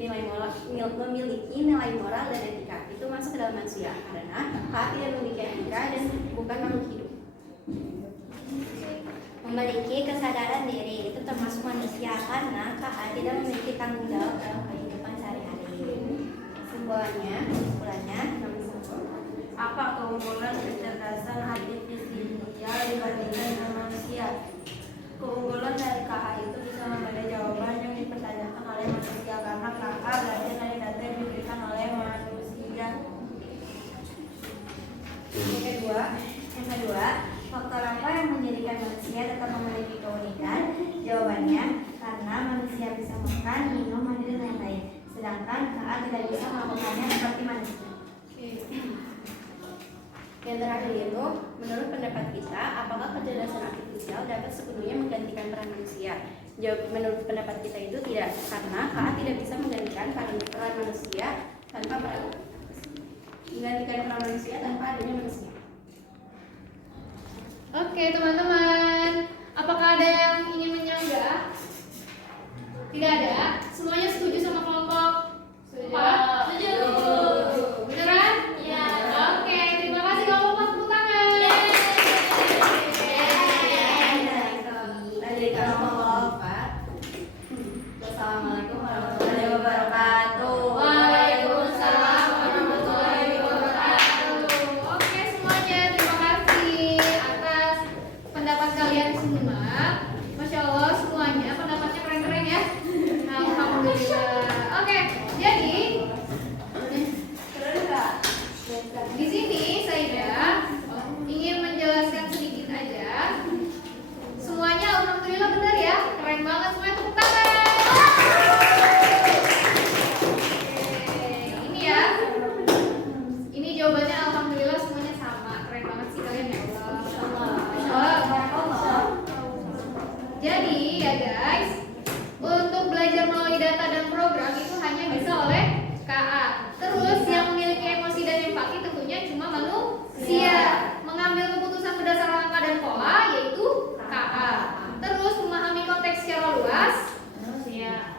nilai moral dan etika. Itu masuk ke dalam manusia karena KA tidak memiliki etika dan bukan makhluk hidup. Memiliki kesadaran diri itu termasuk manusia karena KA tidak memiliki tanggung jawab dalam kehidupan sehari-hari. Kesimpulannya, nomor 1. Apa keunggulan kecerdasan artifisial dibandingkan dengan manusia? Keunggulan dari KA itu bisa memberi jawaban yang dipertanyakan oleh manusia karena KA belajar dari data yang diberikan oleh manusia. Yang kedua, faktor apa yang menjadikan manusia tetap memiliki keunikan? Jawabannya, karena manusia bisa makan, minum, mandi, dan lain-lain. Sedangkan KA tidak bisa melakukannya seperti manusia. Yang terakhir itu, menurut pendapat kita, apakah kecerdasan artifisial dapat sepenuhnya menggantikan peran manusia? Jawab menurut pendapat kita itu tidak, karena KA tidak bisa menggantikan peran manusia tanpa adanya manusia. Oke teman-teman, apakah ada yang ingin menyanggah? Tidak ada? Semuanya setuju sama kelompok? Pak? Setuju. Beneran? Iya. Oke, terima kasih kelompok, tepuk tangan. Dari kelompok 4. Wassalamualaikum warahmatullahi wabarakatuh. Waalaikumsalam warahmatullahi wabarakatuh. Oke semuanya, terima kasih atas pendapat kalian semua. Masya Allah semuanya pendapatnya keren-keren ya. Alhamdulillah. Oke, jadi di sini saya ingin menjelaskan sedikit aja. Semuanya alhamdulillah benar ya, keren banget semuanya, tepuk tangan. Oke, ini ya. Ini jawabannya alhamdulillah semuanya sama, keren banget sih kalian ya Allah. Jadi ya guys, untuk belajar melalui data dan program itu hanya bisa oleh KA. Terus yang memiliki emosi dan empati tentunya cuma manusia. Mengambil keputusan berdasarkan angka dan pola yaitu KA. Terus memahami konteks secara luas manusia.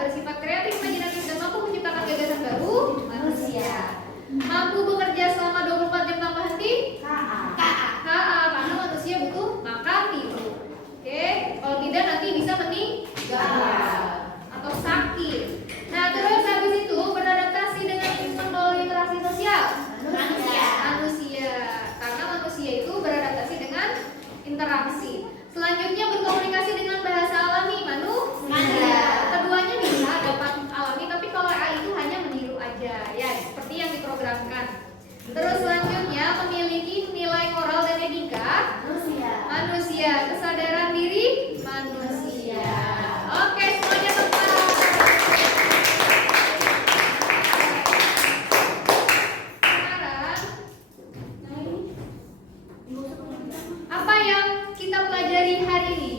Bersifat kreatif, imajinatif dan mampu menciptakan gagasan baru manusia. Mampu bekerja selama 24 jam tanpa henti KA karena manusia butuh makan tidur. Oke, kalau tidak nanti bisa meninggal atau sakit. Nah, terus habis itu beradaptasi dengan lingkungan melalui interaksi sosial manusia. Karena manusia itu beradaptasi dengan interaksi. Selanjutnya berkomunikasi dengan bahasa alami manusia. Keduanya bisa dapat alami, tapi kalau A itu hanya meniru aja ya, seperti yang diprogramkan. Terus selanjutnya memiliki nilai moral dan etika manusia, kesadaran diri manusia. Oke, semuanya tepat. Sekarang apa yang kita pelajari hari ini?